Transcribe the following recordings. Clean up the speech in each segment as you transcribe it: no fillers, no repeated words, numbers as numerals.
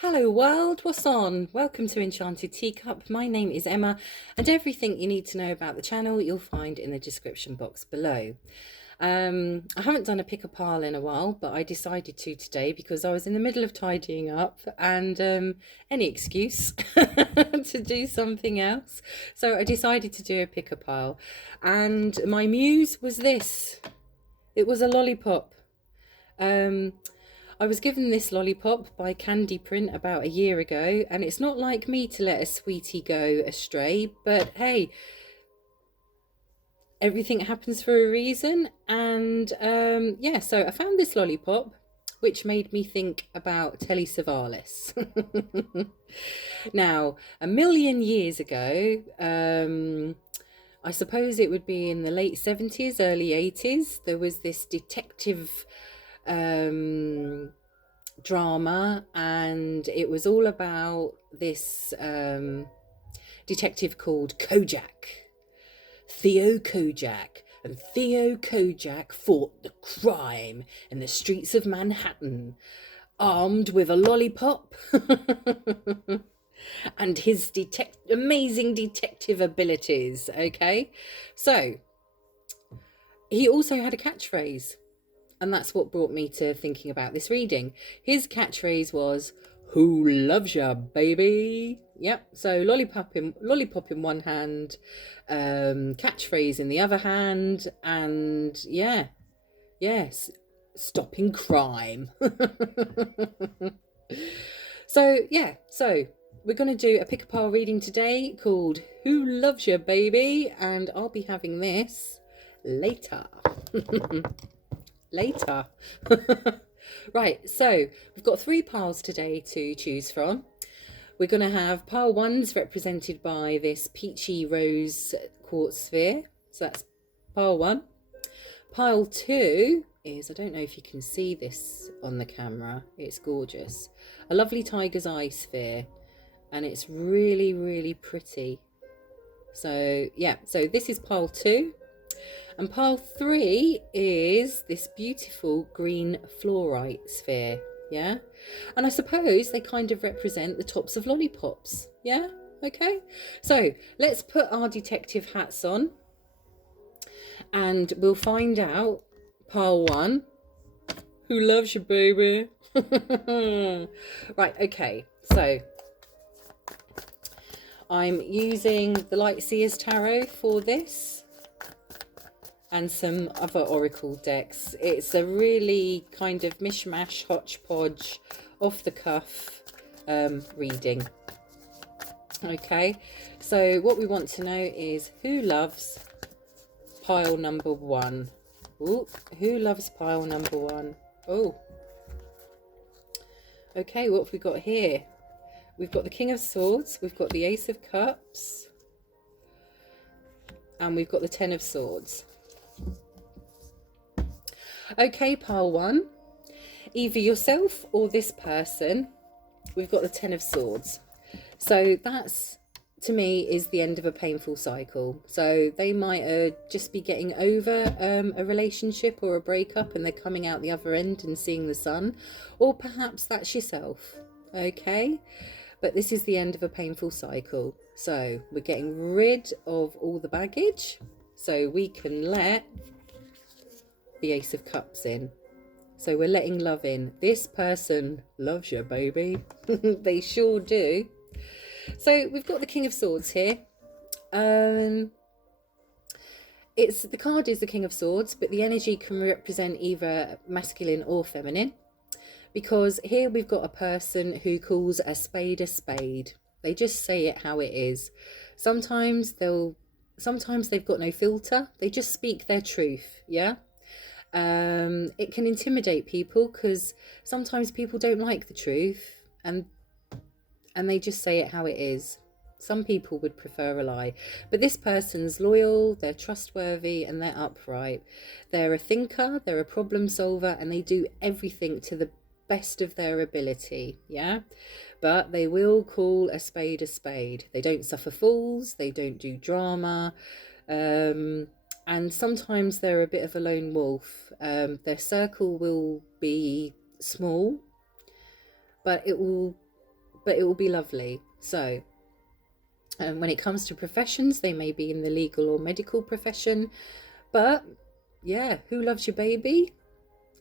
Hello world, what's on? Welcome to Enchanted Teacup. My name is Emma, and everything you need to know about the channel you'll find in the description box below. I haven't done a pick a pile in a while, but I decided to today because I was in the middle of tidying up and any excuse to do something else. So I decided to do a pick a pile, and my muse was this. It was a lollipop. I was given this lollipop by Candy Print about a year ago, and it's not like me to let a sweetie go astray, but hey, everything happens for a reason. And yeah, so I found this lollipop, which made me think about Telly Savalas. Now, a million years ago, I suppose it would be in the late 70s, early 80s, there was this detective drama, and it was all about this detective called Kojak, Theo Kojak. And Theo Kojak fought the crime in the streets of Manhattan, armed with a lollipop and his amazing detective abilities. Okay, so he also had a catchphrase. And that's what brought me to thinking about this reading. His catchphrase was, "Who loves ya, baby?" Yep. So lollipop in one hand, catchphrase in the other hand, and yes, stopping crime. So we're going to do a pick a pile reading today called "Who Loves Ya, Baby?" and I'll be having this later. Later. Right, so we've got 3 piles today to choose from. We're going to have pile 1's represented by this peachy rose quartz sphere. So that's pile 1. Pile 2 is, I don't know if you can see this on the camera, it's gorgeous. A lovely tiger's eye sphere, and it's really, really pretty. So yeah, so this is pile 2. And pile 3 is this beautiful green fluorite sphere, yeah? And I suppose they kind of represent the tops of lollipops, yeah? Okay, so let's put our detective hats on and we'll find out, pile 1, who loves you, baby? Right, okay, so I'm using the Light Seers Tarot for this, and some other oracle decks. It's a really kind of mishmash, hodgepodge, off the cuff reading. Okay, so what we want to know is who loves pile number 1. Ooh, who loves pile number 1? Oh, okay, what have we got here? We've got the King of Swords, we've got the Ace of Cups, and we've got the Ten of Swords. Okay, pile 1, either yourself or this person. We've got the Ten of Swords. So that's, to me, is the end of a painful cycle. So they might just be getting over a relationship or a breakup, and they're coming out the other end and seeing the sun. Or perhaps that's yourself. Okay, but this is the end of a painful cycle. So we're getting rid of all the baggage so we can let the Ace of Cups in. So we're letting love in. This person loves you, baby. They sure do. So we've got the King of Swords here. It's the card is the King of Swords, but the energy can represent either masculine or feminine, because here we've got a person who calls a spade a spade. They just say it how it is. Sometimes they've got no filter. They just speak their truth. Yeah. It can intimidate people because sometimes people don't like the truth, and they just say it how it is. Some people would prefer a lie, but this person's loyal, they're trustworthy, and they're upright. They're a thinker, they're a problem solver, and they do everything to the best of their ability. Yeah, but they will call a spade a spade. They don't suffer fools, they don't do drama, and sometimes they're a bit of a lone wolf. Their circle will be small, but it will but it will be lovely. So when it comes to professions, they may be in the legal or medical profession, but yeah, who loves your baby?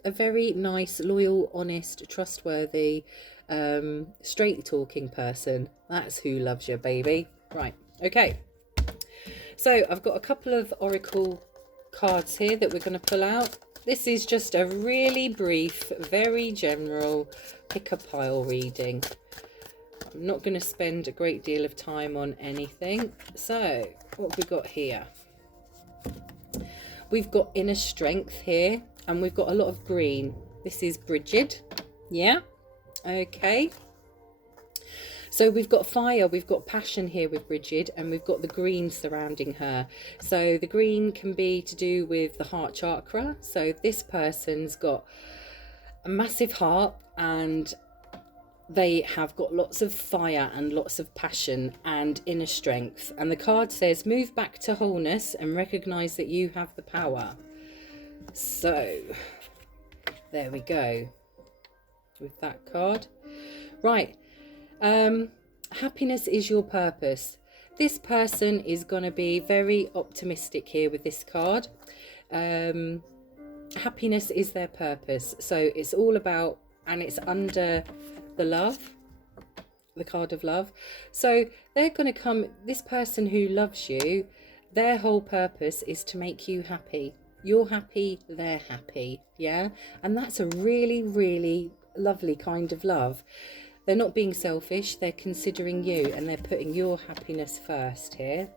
A very nice, loyal, honest, trustworthy, straight talking person. That's who loves your baby. Right, okay. So I've got a couple of oracle cards here that we're going to pull out. This is just a really brief, very general pick a pile reading. I'm not going to spend a great deal of time on anything. So what have we got here? We've got inner strength here, and we've got a lot of green. This is Bridget. Yeah. Okay. So we've got fire, we've got passion here with Bridget, and we've got the green surrounding her. So the green can be to do with the heart chakra. So this person's got a massive heart, and they have got lots of fire and lots of passion and inner strength. And the card says, move back to wholeness and recognize that you have the power. So there we go with that card. Right. Happiness is your purpose. This person is going to be very optimistic here with this card. Happiness is their purpose. So it's all about, and it's under the love, the card of love. So they're going to come, this person who loves you, their whole purpose is to make you happy. You're happy, they're happy. Yeah. And that's a really, really lovely kind of love. They're not being selfish, they're considering you, and they're putting your happiness first here.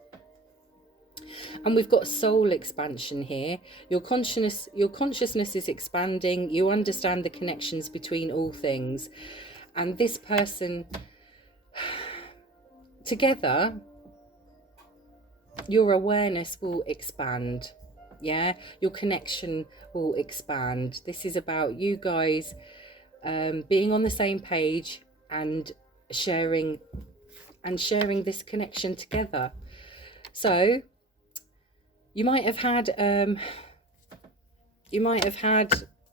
And we've got soul expansion here. Your consciousness is expanding. You understand the connections between all things. And this person, together, your awareness will expand. Yeah, your connection will expand. This is about you guys being on the same page and sharing this connection together. So you might have had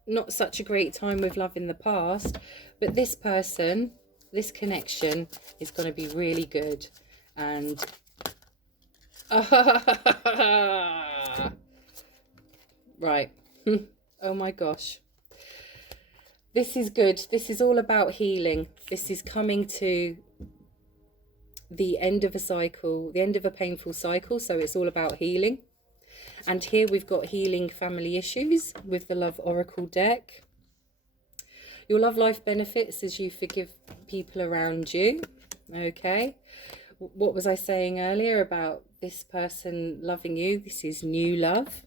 not such a great time with love in the past, but this person, this connection is going to be really good. And right. Oh my gosh. This is good. This is all about healing. This is coming to the end of a cycle, the end of a painful cycle. So it's all about healing. And here we've got healing family issues with the Love Oracle deck. Your love life benefits as you forgive people around you. Okay. What was I saying earlier about this person loving you? This is new love.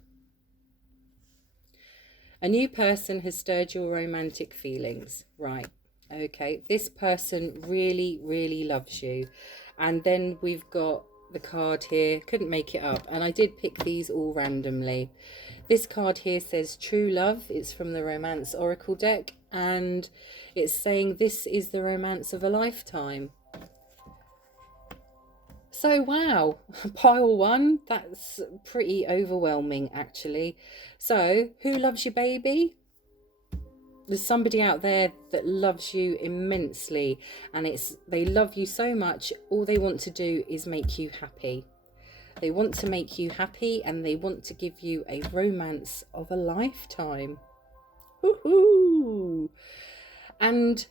A new person has stirred your romantic feelings. Right. Okay. This person really, really loves you. And then we've got the card here. Couldn't make it up. And I did pick these all randomly. This card here says true love. It's from the Romance Oracle deck. And it's saying this is the romance of a lifetime. So wow, pile one, that's pretty overwhelming actually. So who loves your baby? There's somebody out there that loves you immensely, and they love you so much, all they want to do is make you happy. They want to make you happy, and they want to give you a romance of a lifetime. Woohoo! And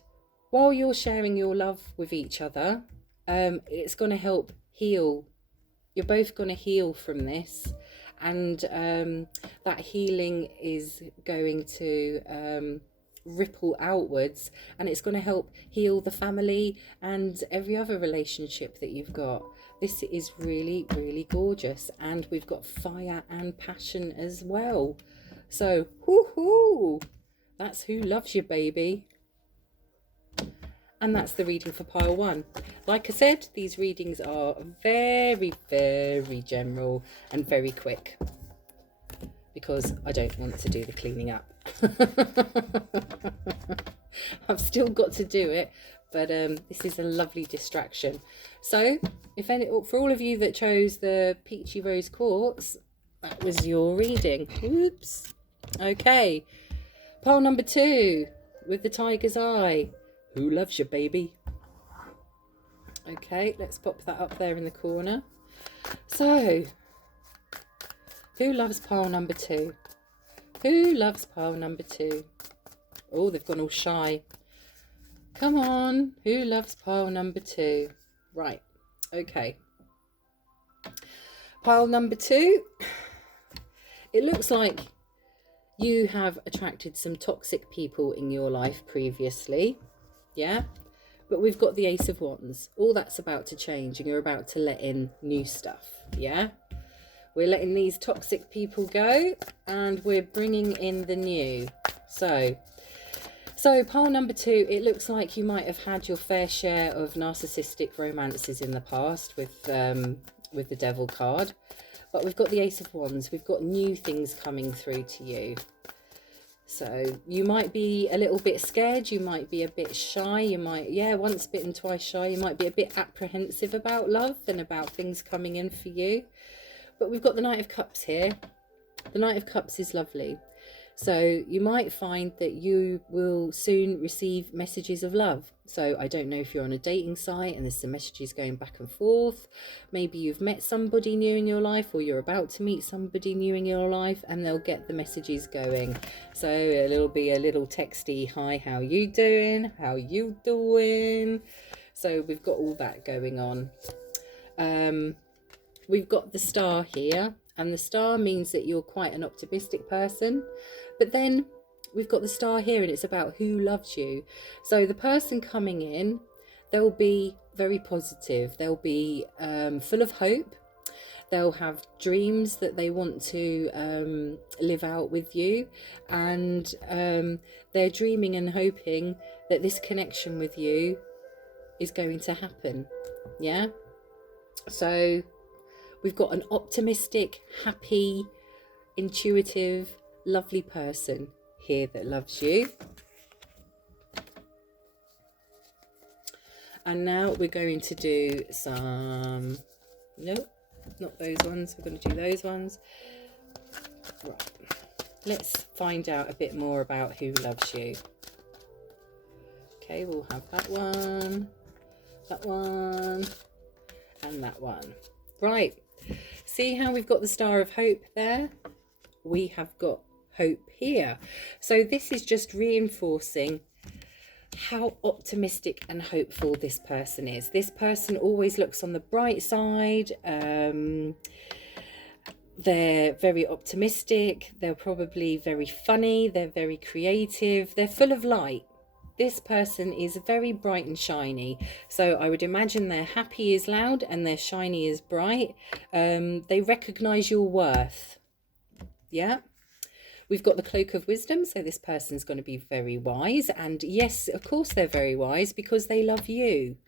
while you're sharing your love with each other, it's going to help heal. You're both going to heal from this, and that healing is going to ripple outwards, and it's going to help heal the family and every other relationship that you've got. This is really, really gorgeous, and we've got fire and passion as well. So whoo-hoo, that's who loves you, baby. And that's the reading for pile one. Like I said, these readings are very, very general and very quick, because I don't want to do the cleaning up. I've still got to do it, but this is a lovely distraction. So for all of you that chose the Peachy Rose Quartz, that was your reading. Oops. Okay, pile number two with the Tiger's Eye. Who loves you, baby? Okay, let's pop that up there in the corner. So, who loves pile number 2? Who loves pile number 2? Oh, they've gone all shy. Come on, who loves pile number 2? Right, okay. Pile number 2, it looks like you have attracted some toxic people in your life previously, yeah? But we've got the Ace of Wands. All that's about to change, and you're about to let in new stuff, yeah? We're letting these toxic people go, and we're bringing in the new. So pile number 2, it looks like you might have had your fair share of narcissistic romances in the past with the Devil card. But we've got the Ace of Wands. We've got new things coming through to you. So you might be a little bit scared. You might be a bit shy. You might, yeah, once bitten, twice shy. You might be a bit apprehensive about love and about things coming in for you. But we've got the Knight of Cups here. The Knight of Cups is lovely. So you might find that you will soon receive messages of love. So I don't know if you're on a dating site and there's some messages going back and forth. Maybe you've met somebody new in your life, or you're about to meet somebody new in your life, and they'll get the messages going. So it'll be a little texty, hi, how you doing? How you doing? So we've got all that going on. We've got the Star here. And the Star means that you're quite an optimistic person. But then we've got the Star here, and it's about who loves you. So the person coming in, they'll be very positive. They'll be full of hope. They'll have dreams that they want to live out with you. And they're dreaming and hoping that this connection with you is going to happen. Yeah? So we've got an optimistic, happy, intuitive, lovely person here that loves you. And now we're going to do some, nope, not those ones. We're going to do those ones. Right. Let's find out a bit more about who loves you. Okay, we'll have that one, and that one. Right. See how we've got the Star of Hope there? We have got hope here. So this is just reinforcing how optimistic and hopeful this person is. This person always looks on the bright side. They're very optimistic. They're probably very funny. They're very creative. They're full of light. This person is very bright and shiny. So I would imagine their happy is loud and their shiny is bright. They recognize your worth. Yeah. We've got the Cloak of Wisdom. So this person's going to be very wise. And yes, of course they're very wise because they love you.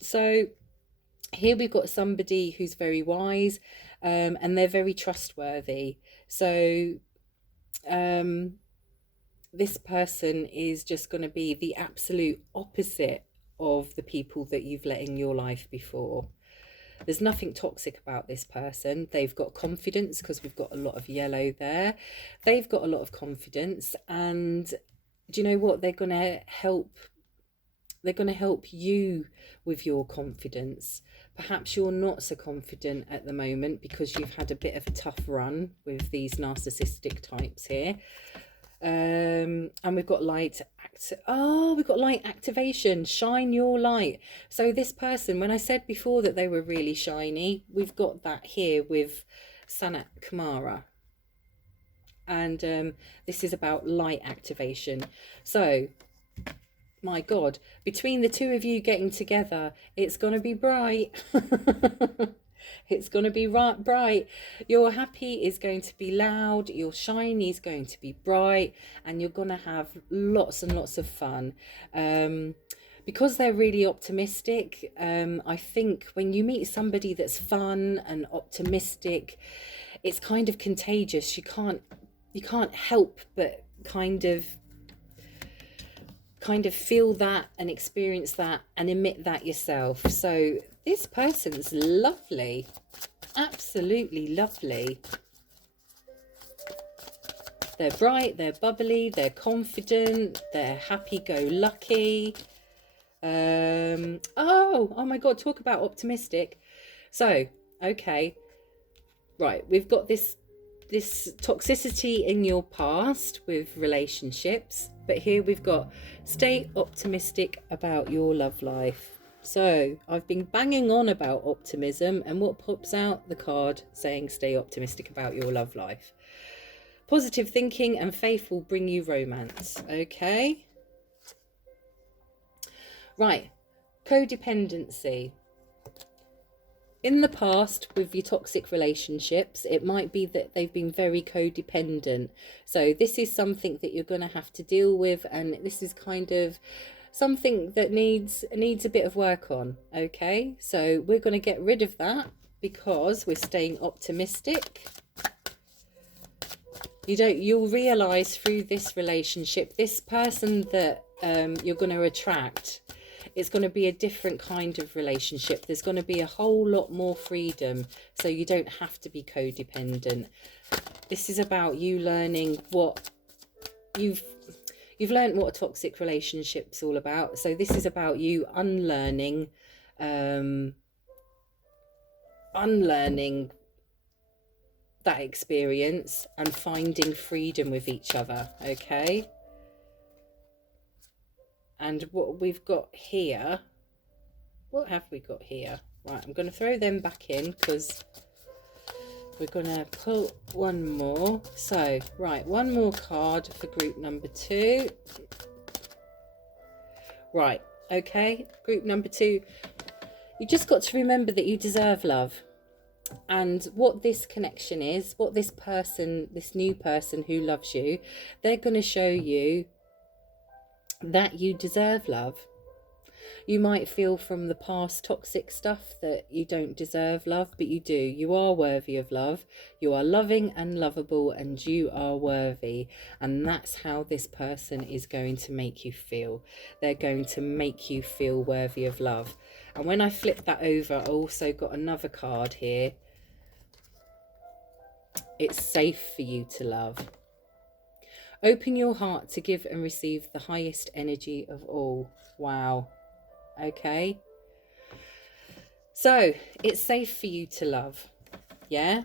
So here we've got somebody who's very wise, and they're very trustworthy. So this person is just going to be the absolute opposite of the people that you've let in your life before. There's nothing toxic about this person. They've got confidence because we've got a lot of yellow there. They've got a lot of confidence, and do you know what? They're going to help you with your confidence. Perhaps you're not so confident at the moment because you've had a bit of a tough run with these narcissistic types here. And we've got light activation. Shine your light. So this person, when I said before that they were really shiny, we've got that here with Sanat Kumara. And this is about light activation. So my God, between the two of you getting together, it's going to be bright. It's going to be bright. Your happy is going to be loud. Your shiny is going to be bright. And you're going to have lots and lots of fun. Because they're really optimistic, I think when you meet somebody that's fun and optimistic, it's kind of contagious. You can't help but kind of feel that and experience that and emit that yourself. So this person's lovely, absolutely lovely. They're bright, they're bubbly, they're confident, they're happy-go-lucky. Oh my God, talk about optimistic. So, okay, right, we've got this toxicity in your past with relationships, but here we've got stay optimistic about your love life. So I've been banging on about optimism, and what pops out? The card saying stay optimistic about your love life. Positive thinking and faith will bring you romance. Okay, right, codependency. In the past, with your toxic relationships, it might be that they've been very codependent. So this is something that you're going to have to deal with, and this is kind of something that needs a bit of work on. Okay, so we're going to get rid of that because we're staying optimistic. You'll realize through this relationship, this person that you're going to attract, it's going to be a different kind of relationship. There's going to be a whole lot more freedom, so you don't have to be codependent. This is about you learning what you've learned what a toxic relationship's all about. So this is about you unlearning that experience and finding freedom with each other. Okay, and what we've got here, what have we got here? Right, I'm going to throw them back in because we're going to pull one more. So, right, one more card for group number 2. Right, okay, group number 2. You just got to remember that you deserve love. And what this connection is, what this person, this new person who loves you, they're going to show you that you deserve love. You might feel from the past toxic stuff that you don't deserve love, but you do. You are worthy of love. You are loving and lovable, and you are worthy. And that's how this person is going to make you feel. They're going to make you feel worthy of love. And when I flip that over, I also got another card here. It's safe for you to love. Open your heart to give and receive the highest energy of all. Wow. Okay. So it's safe for you to love. Yeah.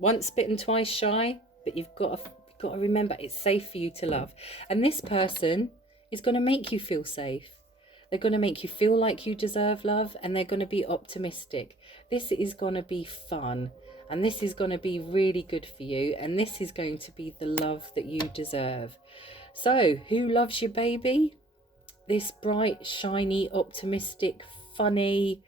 Once bitten, twice shy. But you've got to remember, it's safe for you to love. And this person is going to make you feel safe. They're going to make you feel like you deserve love, and they're going to be optimistic. This is going to be fun. And this is going to be really good for you. And this is going to be the love that you deserve. So, who loves you, baby? This bright, shiny, optimistic, funny,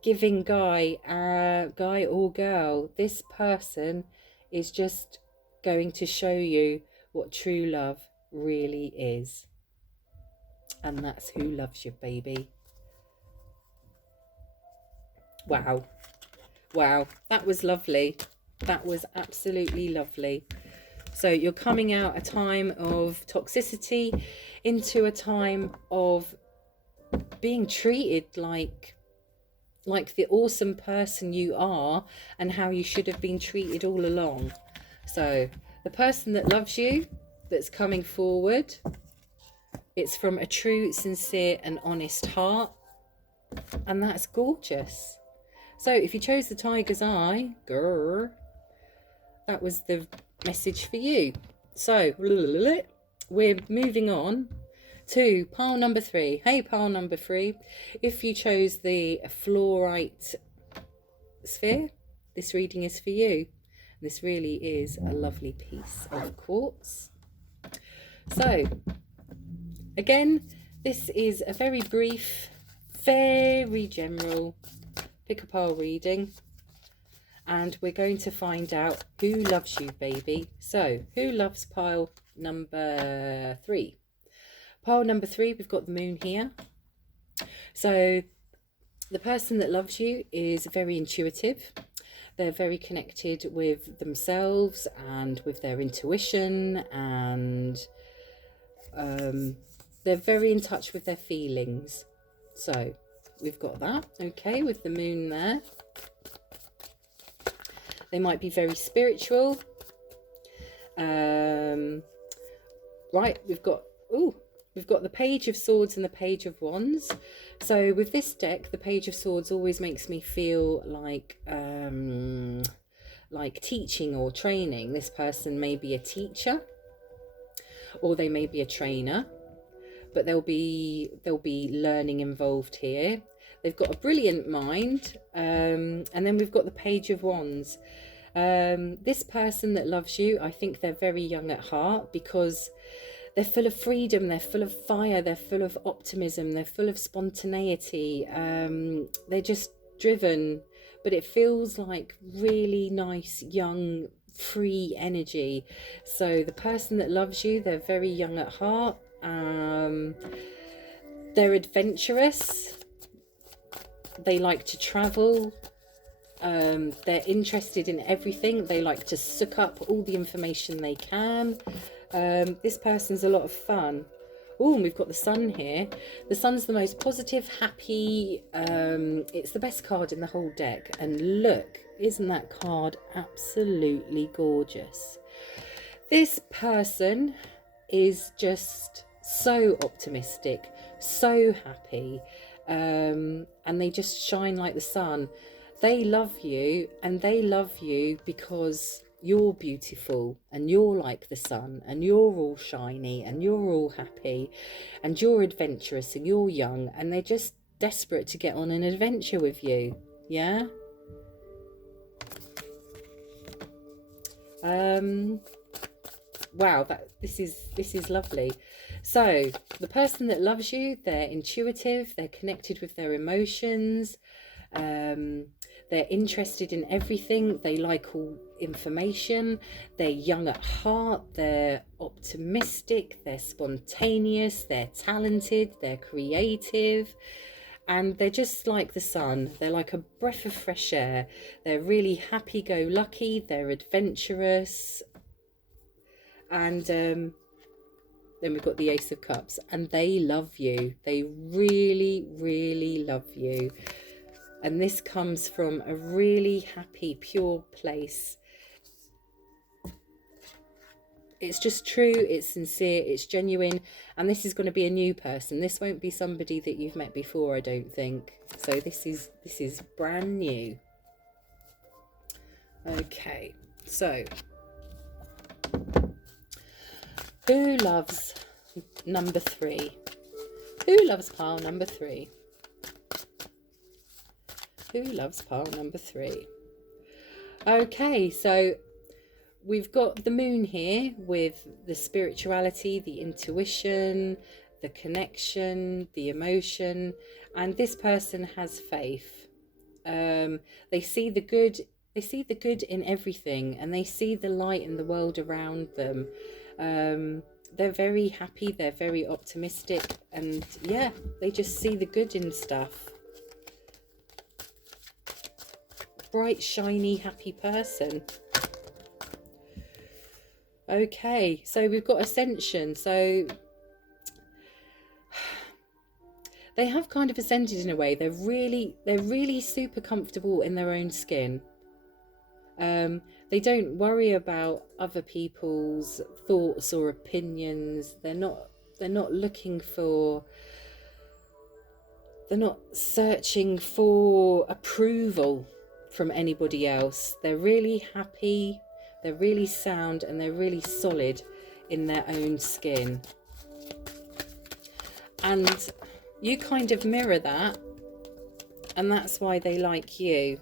giving guy or girl. This person is just going to show you what true love really is. And that's who loves you, baby. Wow. Wow, that was lovely. That was absolutely lovely. So you're coming out a time of toxicity into a time of being treated like the awesome person you are, and how you should have been treated all along. So the person that loves you, that's coming forward, it's from a true, sincere and honest heart. And that's gorgeous. So if you chose the tiger's eye, grrr, that was the message for you. So we're moving on to pile number 3. Hey, pile number 3. If you chose the Flourite sphere, this reading is for you. This really is a lovely piece of quartz. So again, this is a very brief, very general pick-a-pile reading, and we're going to find out who loves you, baby. So who loves pile number 3? Pile number 3, we've got the moon here. So the person that loves you is very intuitive. They're very connected with themselves and with their intuition, and they're very in touch with their feelings. So we've got that, okay, with the moon there. They might be very spiritual. Right, we've got, we've got the Page of Swords and the Page of Wands. So with this deck, the Page of Swords always makes me feel like teaching or training. This person may be a teacher, or they may be a trainer, but there'll be learning involved here. They've got a brilliant mind, and then we've got the Page of Wands. This person that loves you, I think they're very young at heart, because they're full of freedom, they're full of fire, they're full of optimism, they're full of spontaneity. They're just driven, but it feels like really nice, young, free energy. So the person that loves you, they're very young at heart. They're adventurous. They like to travel. They're interested in everything. They like to suck up all the information they can. This person's a lot of fun. Oh, and we've got the Sun here. The Sun's the most positive, happy. It's the best card in the whole deck. And look, isn't that card absolutely gorgeous? This person is just so optimistic, so happy, and they just shine like the sun. They love you, and they love you because you're beautiful, and you're like the sun, and you're all shiny, and you're all happy, and you're adventurous, and you're young, and they're just desperate to get on an adventure with you. Yeah. Wow, this is lovely. So the person that loves you, they're intuitive, they're connected with their emotions, they're interested in everything, they like all information, they're young at heart, they're optimistic, they're spontaneous, they're talented, they're creative, and they're just like the sun. They're like a breath of fresh air. They're really happy-go-lucky, they're adventurous, and then we've got the Ace of Cups, and they love you. They really, really love you. And this comes from a really happy, pure place. It's just true, it's sincere, it's genuine, and this is going to be a new person. This won't be somebody that you've met before, I don't think. So this is brand new. Okay, so who loves number 3? Who loves pile number 3? Who loves pile number 3? Okay, so we've got the moon here with the spirituality, the intuition, the connection, the emotion, and this person has faith. They see the good. They see the good in everything, and they see the light in the world around them. They're very happy. They're very optimistic, and yeah, they just see the good in stuff. Bright, shiny, happy person. Okay, so we've got Ascension. So they have kind of ascended in a way. They're really super comfortable in their own skin. They don't worry about other people's thoughts or opinions. They're not looking for. They're not searching for approval from anybody else. They're really happy, they're really sound, and they're really solid in their own skin. And you kind of mirror that, and that's why they like you.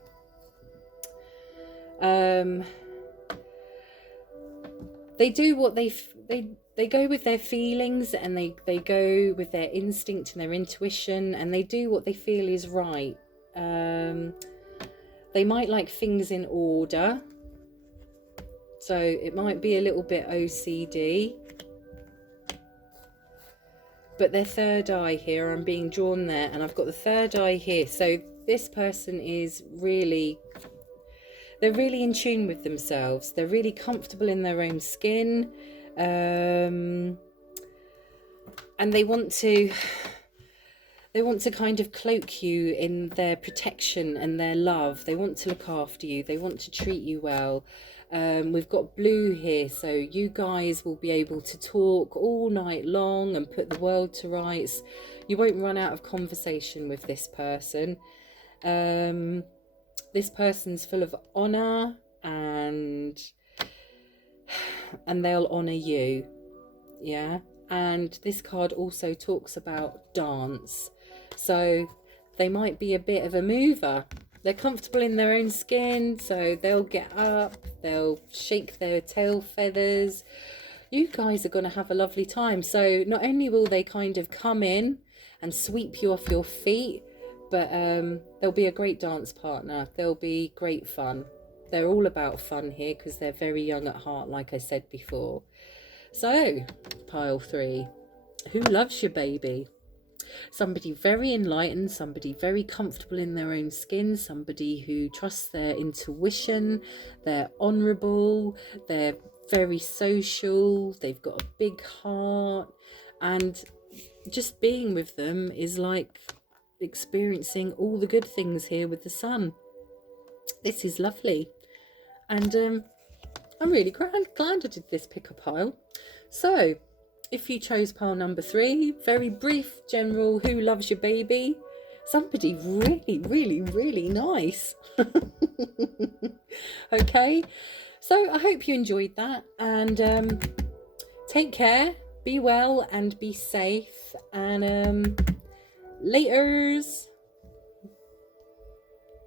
They do what they go with their feelings, and they go with their instinct and their intuition, and they do what they feel is right. They might like things in order, so it might be a little bit OCD. But their third eye here, I'm being drawn there, and I've got the third eye here. So this person is really, they're really in tune with themselves. They're really comfortable in their own skin. And they want to kind of cloak you in their protection and their love. They want to look after you. They want to treat you well. We've got blue here, so you guys will be able to talk all night long and put the world to rights. You won't run out of conversation with this person. This person's full of honor, and they'll honor you. Yeah. And this card also talks about dance, so they might be a bit of a mover. They're comfortable in their own skin, so they'll get up, they'll shake their tail feathers. You guys are going to have a lovely time. So not only will they kind of come in and sweep you off your feet, but they'll be a great dance partner. They'll be great fun. They're all about fun here because they're very young at heart, like I said before. So, pile 3, who loves your baby? Somebody very enlightened, somebody very comfortable in their own skin, somebody who trusts their intuition, they're honourable, they're very social, they've got a big heart, and just being with them is like experiencing all the good things here with the sun. This is lovely, and I'm really glad I did this pick a pile. So if you chose pile number 3, very brief, general, who loves your baby? Somebody really, really, really nice. Okay, so I hope you enjoyed that, and take care, be well and be safe, and laters.